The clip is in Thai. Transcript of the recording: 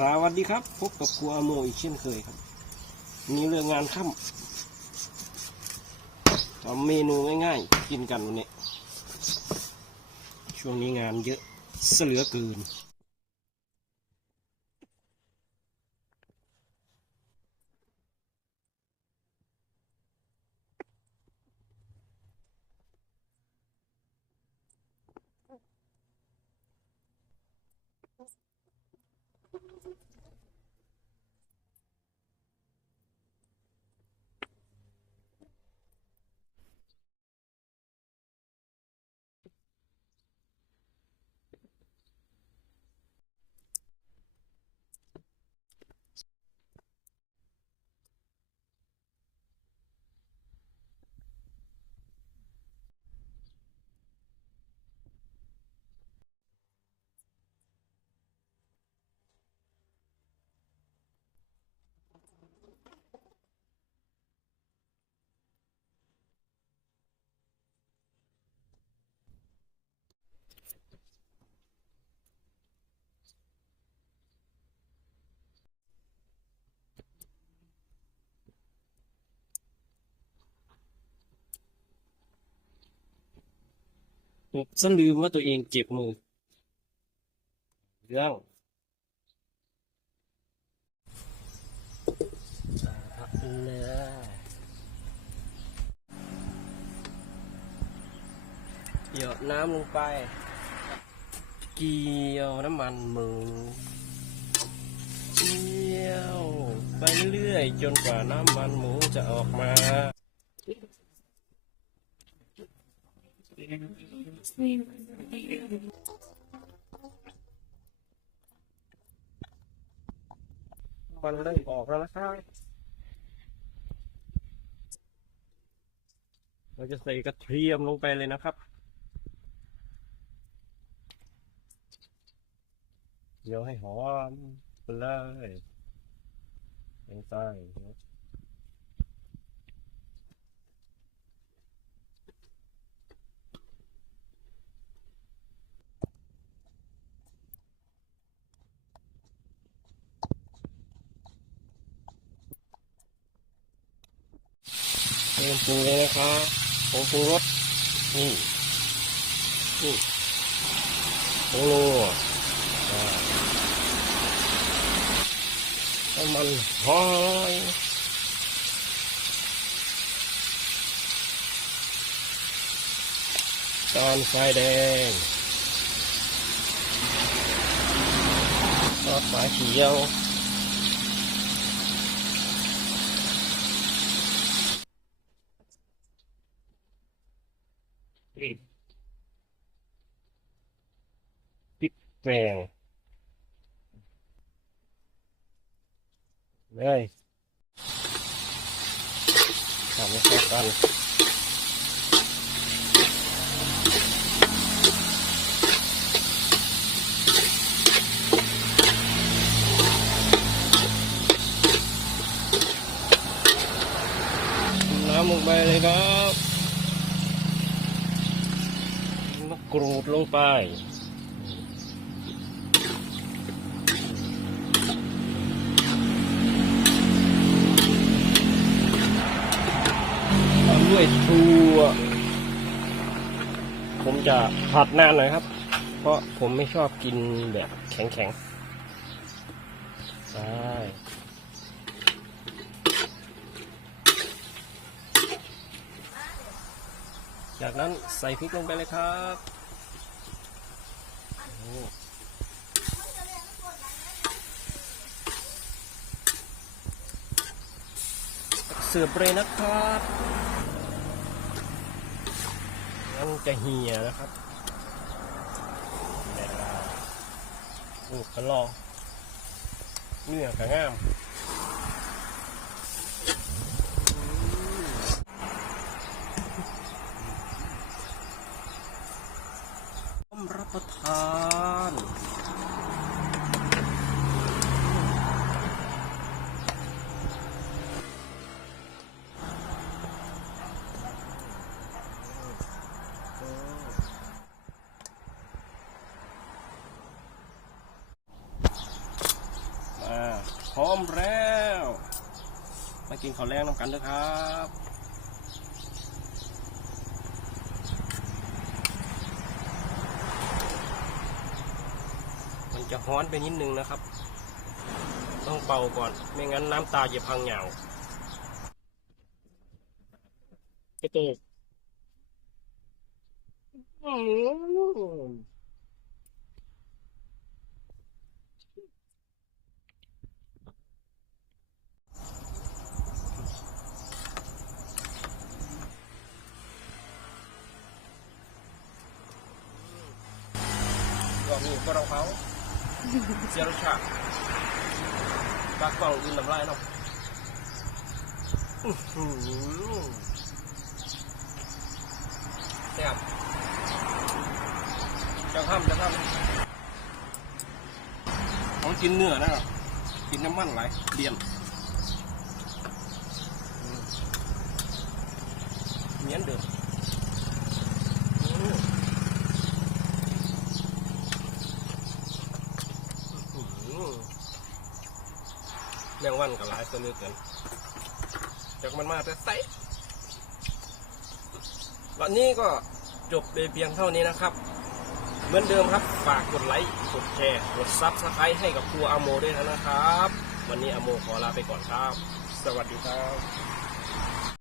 สวัสดีครับพบกับครัวอโมอีกเช่นเคยครับมีเรื่องงานค่ำทำเมนูง่ายๆกินกันวันนี้ ช่วงนี้งานเยอะเสือเกิน ฉันลืมว่าตัวเองเจ็บมือ เรื่องพักเนื้อหยดน้ำลงไป เกี่ยวน้ำมันมือเกี่ยว ไปเรื่อยจนกว่าน้ำมันหมูจะออกมา มันเริ่มออกแล้วนะครับเราจะใส่กระเทียมลงไปเลยนะครับ เดี๋ยวให้หอมไปเลยลงใต้ เริ่มปรุงเลยนะครับผงปรุงรสนี่นี่ผงนัวอ่าให้มันหอยตอนไฟแดงทอดฝาเขียว พริกแกงเลยทำให้เข้ากันน้ำลงไปเลยครับ มะกรูดลงไป ตามด้วยถั่ว ผมจะผัดนานหน่อยครับ เพราะผมไม่ชอบกินแบบแข็งๆ ใช่ จากนั้นใส่พริกลงไปเลยครับเสิร์ฟเลยนะครับยังจะเหี่ยนะครับเวลาลูกกระลอกเนื้อกระง่าม ประทานพร้อมแล้ว มากินข้าวแรงน้ำกันด้วยครับ จะฮ้อนไปนิดนึงนะครับ ต้องเป่าก่อน ไม่งั้นน้ำตาจะพังเหงาเจ๊อืมรอบนี้ก็เราเขา เสียรสชาติปากล่องกินน้ำลายเนาะอื้อหือแซ่บจะทำจะทำของกินเนื้อนะครับกินน้ำมันไหลเดียนเนี้ยนเดิมอืม อื้อหือ แมงวันกับหลายตัวนึกกันจากมันมาแต่ไซวันนี้ก็จบไปเพียงเท่านี้นะครับ เหมือนเดิมครับ ฝากกดไลค์ กดแชร์ กดซับสไครต์ให้กับครัวอาโมด้วยนะครับ วันนี้อาโมขอลาไปก่อนครับ สวัสดีครับ